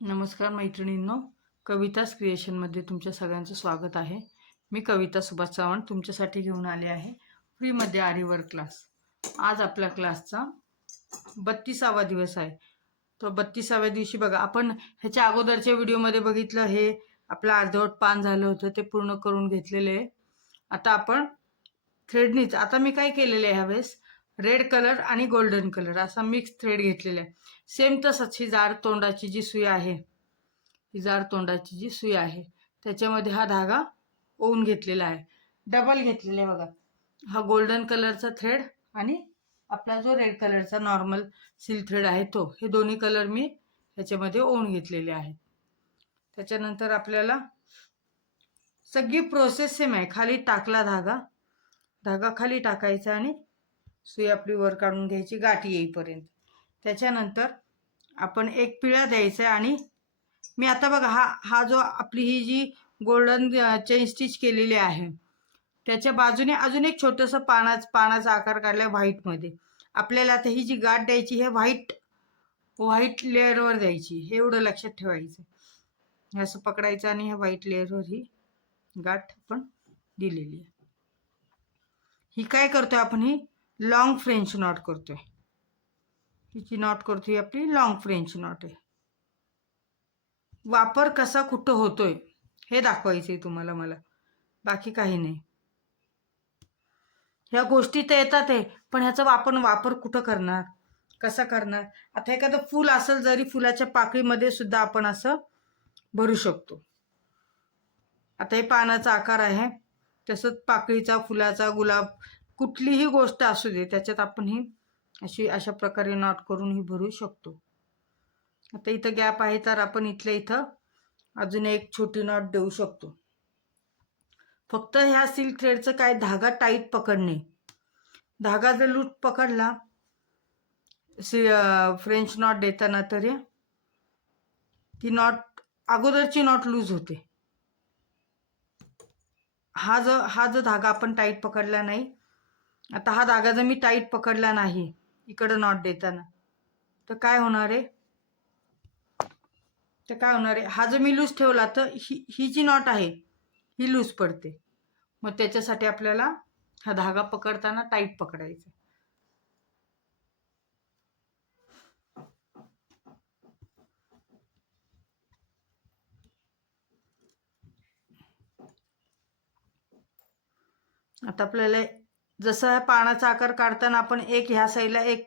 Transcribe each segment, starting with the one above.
नमस्कार मैत्रिणींनो, कवितास क्रिएशनमध्ये तुमच्या सगळ्यांचं स्वागत आहे. मी कविता सुभाष चव्हाण तुमच्यासाठी घेऊन आले आहे फ्रीमध्ये आरी वर्क क्लास. आज आपल्या क्लासचा 32वा दिवस आहे. तो 32व्या दिवशी बघा, आपण ह्याच्या अगोदरच्या व्हिडिओमध्ये बघितलं, हे आपलं अर्धवट पान झालं होतं ते पूर्ण करून घेतलेले आहे. आता आपण थ्रेडनीच, आता मी काय केलेलं आहे ह्यावेळेस, रेड कलर आणि गोल्डन कलर असा मिक्स थ्रेड घेतलेला आहे. सेम तसंच ही जाड तोंडाची जी सुई आहे, ही जाड तोंडाची जी सुई आहे त्याच्यामध्ये हा धागा ओवून घेतलेला आहे. डबल घेतलेला आहे बघा. हा गोल्डन कलरचा थ्रेड आणि आपला जो रेड कलरचा नॉर्मल सिल्क थ्रेड आहे तो, हे दोन्ही कलर मी ह्याच्यामध्ये ओवून घेतलेले आहेत. त्याच्यानंतर आपल्याला सगळी प्रोसेस सेम आहे. खाली टाकला धागा खाली टाकायचा आणि सुई आपली वर काढून घ्यायची गाठी येईपर्यंत. त्याच्यानंतर आपण एक पिळा द्यायचा आणि मी आता बघा, हा जो आपली ही जी गोल्डन चेन स्टिच केलेली आहे त्याच्या बाजूने अजून एक छोटंसं पानाचा आकार काढला व्हाईटमध्ये. आपल्याला आता ही जी गाठ द्यायची हे व्हाईट लेअरवर द्यायची, हे एवढं लक्षात ठेवायचं. असं पकडायचं आणि ह्या व्हाईट लेअरवर ही गाठ आपण दिलेली आहे. ही काय करतोय आपण, ही लॉंग फ्रेंच नॉट करतोय. हिची नॉट करतोय आपली लॉंग फ्रेंच नॉट आहे. वापर कसा कुठं होतोय हे दाखवायचंय तुम्हाला मला, बाकी काही नाही. ह्या गोष्टी तर येतात आहे, पण ह्याचा वापर कुठं करणार, कसा करणार. आता एखादं फूल असेल, जरी फुलाच्या पाकळीमध्ये सुद्धा आपण असं भरू शकतो. आता हे पानाचा आकार आहे, तसंच पाकळीचा, फुलाचा, गुलाब, कुठलीही गोष्ट असू दे त्याच्यात आपण ही अशा प्रकारे नॉट करून ही भरू शकतो. आता इथं गॅप आहे तर आपण इथल्या इथं अजून एक छोटी नॉट देऊ शकतो. फक्त ह्या सिल्क थ्रेडचं काय, धागा टाईट पकडणे. धागा जर लूट पकडला फ्रेंच नॉट देताना तर ती नॉट, अगोदरची नॉट लूज होते. हा जो धागा आपण टाईट पकडला नाही, आता हा धागा जर मी टाईट पकडला नाही इकडं नॉट देताना तर काय होणार आहे, हा जर मी लूज ठेवला तर ही जी नॉट आहे ही लूज पडते. मग त्याच्यासाठी आपल्याला हा धागा पकडताना टाईट पकडायचा. आता आपल्याला जसा पानाचा आकार काढताना आपण एक ह्या साईडला, एक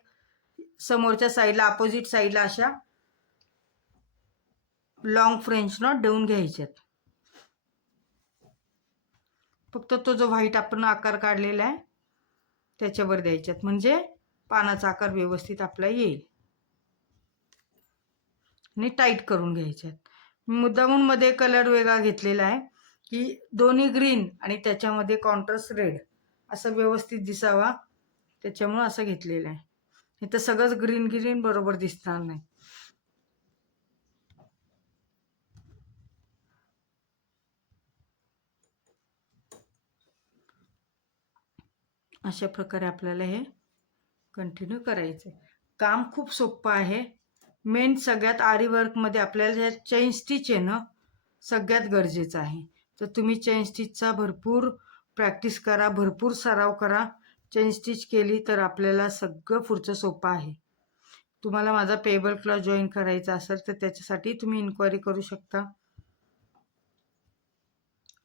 समोरच्या साईडला, अपोजिट साईडला अशा लॉंग फ्रेंच नॉट देऊन घ्यायच्यात. फक्त तो जो व्हाईट आपण आकार काढलेला आहे त्याच्यावर द्यायच्यात, म्हणजे पानाचा आकार व्यवस्थित आपला येईल. आणि टाईट करून घ्यायच्यात. मुद्दामून मध्ये कलर वेगळा घेतलेला आहे की दोन्ही ग्रीन आणि त्याच्यामध्ये कॉन्ट्रास्ट रेड असं व्यवस्थित दिसावा, त्याच्यामुळे असं घेतलेलं आहे. इथं सगळंच ग्रीन ग्रीन बरोबर दिसणार नाही. अशा प्रकारे आपल्याला हे कंटिन्यू करायचं आहे. काम खूप सोपं आहे. मेन सगळ्यात आरी वर्कमध्ये आपल्याला चेन स्टिच आहे ना सगळ्यात गरजेचं आहे. तर तुम्ही चेन स्टिचचा भरपूर प्रॅक्टिस करा, भरपूर सराव करा. चेन स्टिच केली तर आपल्याला सगळं पुढचं सोपं आहे. तुम्हाला माझा पेबल क्लास जॉईन करायचा असेल तर त्याच्यासाठी तुम्ही इन्क्वायरी करू शकता.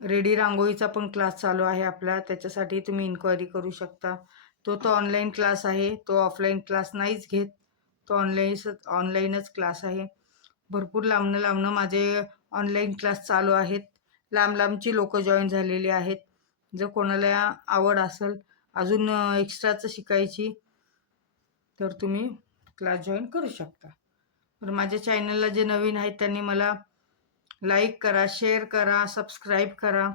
रेडी रांगोळीचा पण क्लास चालू आहे आपला, त्याच्यासाठी तुम्ही इन्क्वायरी करू शकता. तो ऑनलाईन क्लास आहे, तो ऑफलाईन क्लास नाहीच घेत, तो ऑनलाईनच क्लास आहे. भरपूर लांबनं माझे ऑनलाईन क्लास चालू आहेत. लांबची लोक जॉईन झालेली आहेत. जर कोणाला आवड असेल अजून एक्स्ट्राचं शिकायची तर तुम्ही क्लास जॉईन करू शकता. तर माझ्या चॅनलला जे नवीन आहेत त्यांनी मला लाईक करा, शेअर करा, सबस्क्राईब करा,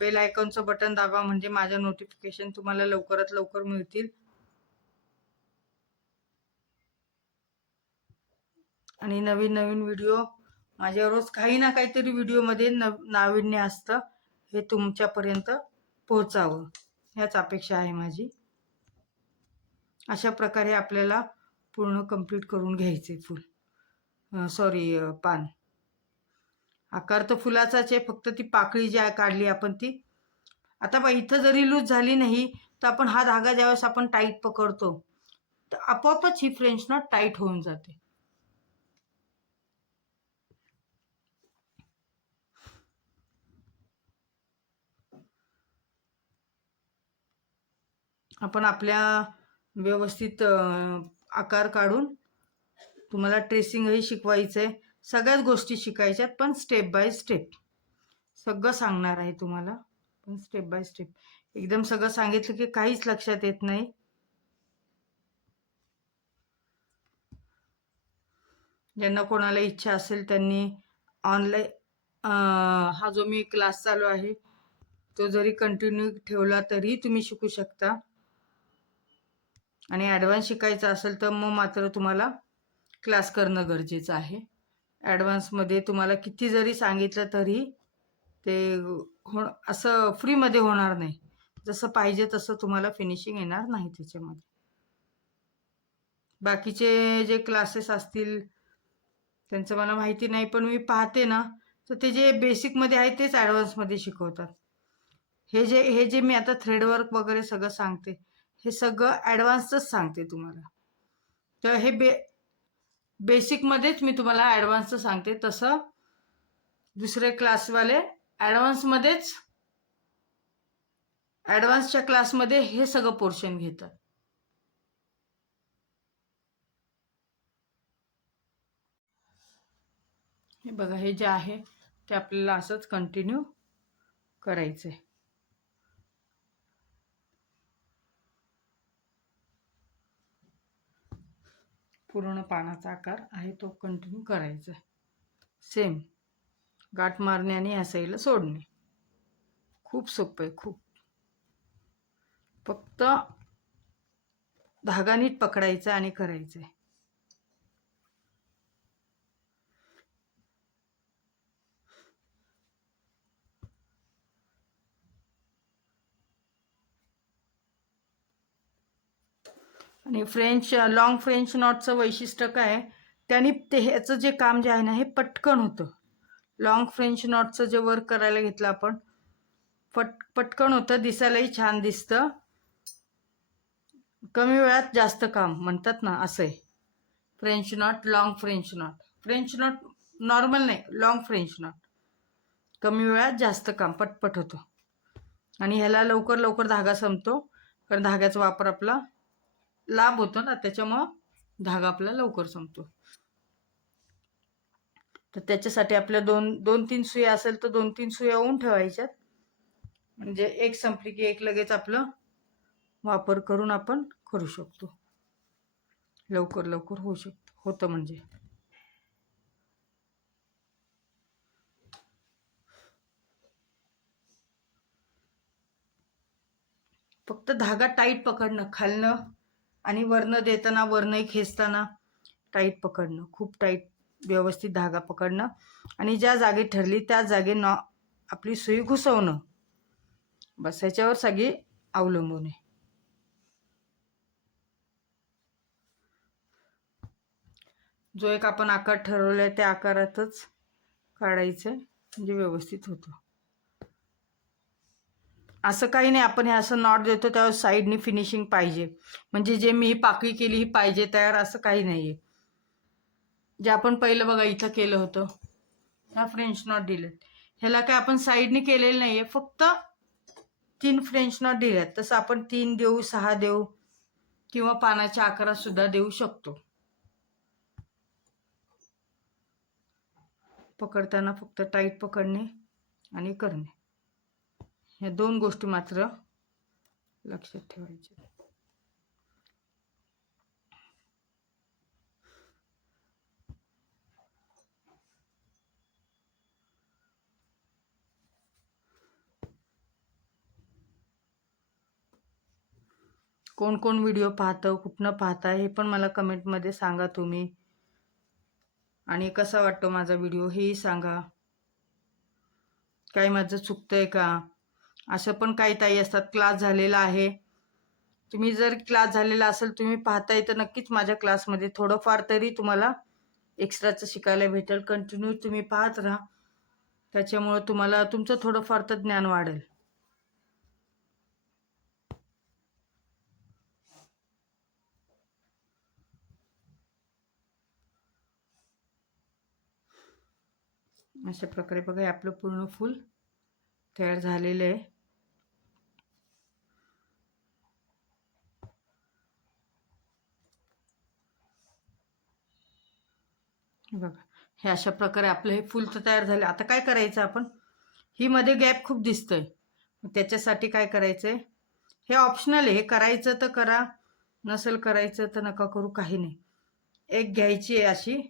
बेल आयकॉनचं बटन दाबा, म्हणजे माझ्या नोटिफिकेशन तुम्हाला लवकरात लवकर मिळतील. आणि नवीन व्हिडिओ माझ्या रोज काही ना काहीतरी व्हिडिओमध्ये नाविन्य असतं, हे तुमच्यापर्यंत पोहोचावं ह्याच अपेक्षा आहे माझी. अशा प्रकारे आपल्याला पूर्ण कंप्लीट करून घ्यायचे फुल. पान. आकार तर फुलाचाच आहे, फक्त ती पाकळी जी काढली आपण ती. आता बघा इथं जरी लूज झाली नाही तर आपण हा धागा ज्यावेळेस आपण टाईट पकडतो तर आपोआपच ही फ्रेंच नॉट टाईट होऊन जाते. आपण आपल्या व्यवस्थित आकार काढून तुम्हाला ट्रेसिंगही शिकवायचं आहे. सगळ्याच गोष्टी शिकायच्यात, पण स्टेप बाय स्टेप सगळं सांगणार आहे तुम्हाला, पण स्टेप बाय स्टेप. एकदम सगळं सांगितलं की काहीच लक्षात येत नाही. ज्यांना कोणाला इच्छा असेल त्यांनी ऑनलाईन हा जो मी क्लास चालू आहे तो जरी कंटिन्यू ठेवला तरी तुम्ही शिकू शकता. आणि ॲडव्हान्स शिकायचं असेल तर मग मात्र तुम्हाला क्लास करणं गरजेचं आहे. ॲडव्हान्समध्ये तुम्हाला किती जरी सांगितलं तरी ते असं फ्रीमध्ये होणार नाही. जसं पाहिजे तसं तुम्हाला फिनिशिंग येणार नाही त्याच्यामध्ये. बाकीचे जे क्लासेस असतील त्यांचं मला माहिती नाही, पण मी पाहते ना तर ते जे बेसिकमध्ये आहे तेच ॲडव्हान्समध्ये शिकवतात. हे जे मी आता थ्रेडवर्क वगैरे सगळं सांगते हे सगळं ॲडव्हान्सच सांगते तुम्हाला. तर हे बेसिकमध्येच मी तुम्हाला ॲडव्हान्सचं सांगते. तसं दुसरे क्लासवाले ॲडव्हान्सच्या क्लासमध्ये हे सगळं पोर्शन घेतात. हे बघा, हे जे आहे ते आपल्याला असंच कंटिन्यू करायचं आहे. पूर्ण पानाचा आकार आहे तो कंटिन्यू करायचा आहे. सेम गाठ मारणे आणि ह्या साईडला सोडणे. खूप सोपं आहे, खूप. फक्त धागा नीट पकडायचा आणि करायचं आहे. आणि लॉंग फ्रेंच नॉटचं वैशिष्ट्य काय आहे, त्याने ह्याचं जे काम जे आहे ना हे पटकन होतं. लॉंग फ्रेंच नॉटचं जे वर्क करायला घेतलं आपण पटकन होतं, दिसायलाही छान दिसतं. कमी वेळात जास्त काम म्हणतात ना, असं आहे. French not, long French not normal नाही, लॉंग फ्रेंच नॉट. कमी वेळात जास्त काम पटपट होतं आणि ह्याला लवकर लवकर धागा संपतो, कारण धाग्याचा वापर आपला लांब होतो ना, त्याच्यामुळं धागा आपला लवकर संपतो. तर त्याच्यासाठी आपल्या दोन तीन सुया असेल तर 2-3 सुया होऊन ठेवायच्यात, म्हणजे एक संपली की एक लगेच आपलं वापर करून आपण करू शकतो. लवकर लवकर होतं म्हणजे. फक्त धागा टाईट पकडणं खालनं, आणि वरनं देताना वरनंही खेचताना टाईट पकडणं, खूप टाईट व्यवस्थित धागा पकडणं, आणि ज्या जागी ठरली त्या जागी आपली सुई घुसवणं. बस ह्याच्यावर सगळी अवलंबून आहे. जो एक आपण आकार ठरवलाय त्या आकारातच काढायचं म्हणजे व्यवस्थित होतं. असं काही नाही आपण हे असं नॉट देतो त्यावर साईडनी फिनिशिंग पाहिजे, म्हणजे जे मी ही पाकळी केली ही पाहिजे तयार, असं काही नाहीये. जे आपण पहिलं बघा इथं केलं होतं, ह्या फ्रेंच नॉट दिलेत, ह्याला काय आपण साईडनी केलेलं नाहीये, फक्त 3 फ्रेंच नॉट दिल्यात. तसं आपण 3 देऊ, 6 देऊ, किंवा पानाच्या आकारात सुद्धा देऊ शकतो. पकडताना फक्त टाईट पकडणे आणि करणे, ह्या 2 गोष्टी मात्र लक्षात ठेवायच्या. कोण कोण व्हिडिओ पाहतं, कुठनं पाहता हे पण मला कमेंटमध्ये सांगा तुम्ही, आणि कसा वाटतो माझा व्हिडिओ हेही सांगा. काही माझं चुकतंय का? असं पण काही ताई असतात क्लास झालेला आहे, तुम्ही जर क्लास झालेला असेल तुम्ही पाहताय तर नक्कीच माझ्या क्लासमध्ये थोडंफार तरी तुम्हाला एक्स्ट्राचं शिकायला भेटेल. कंटिन्यू तुम्ही पाहत राहा, त्याच्यामुळं तुम्हाला तुमचं थोडंफार तर ज्ञान वाढेल. अशा प्रकारे बघा, हे आपलं पूर्ण फूल तयार झालेलं आहे. बघा, हे अशा प्रकारे आपलं हे फूल तर तयार झालं. आता काय करायचं आपण, ही मध्ये गॅप खूप दिसतोय, त्याच्यासाठी काय करायचंय, हे ऑप्शनल आहे. हे करायचं तर करा, नसेल करायचं तर नका करू, काही नाही. एक घ्यायची आहे अशी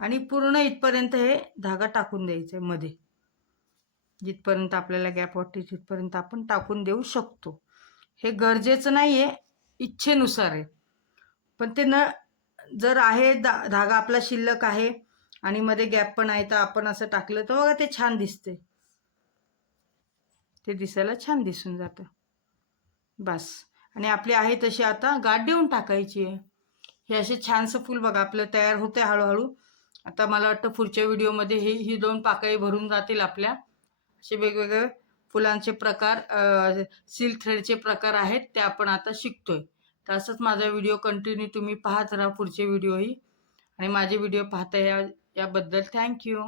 आणि पूर्ण इथपर्यंत हे धागा टाकून द्यायचा आहे मध्ये. जिथपर्यंत आपल्याला गॅप वाटते तिथपर्यंत आपण टाकून देऊ शकतो. हे गरजेचं नाही आहे, इच्छेनुसार आहे. पण ते न जर आहे धागा आपला शिल्लक आहे आणि मध्ये गॅप पण आहे, तर आपण असं टाकलं तर बघा ते छान दिसते. ते दिसायला छान दिसून जातं. बस. आणि आपली आहे तशी आता गाठ देऊन टाकायची आहे. हे असे छानसं फूल बघा आपलं तयार होते हळूहळू. आता मला वाटतं पुढच्या व्हिडिओमध्ये ही 2 पाकळी भरून जातील आपल्या. असे वेगवेगळे फुलांचे प्रकार, सिल्क थ्रेडचे प्रकार आहेत, ते आपण आता शिकतोय. तर असंच माझा व्हिडिओ कंटिन्यू तुम्ही पाहत राहा, पुढचे व्हिडिओही. आणि माझे व्हिडिओ पाहता याबद्दल थँक्यू.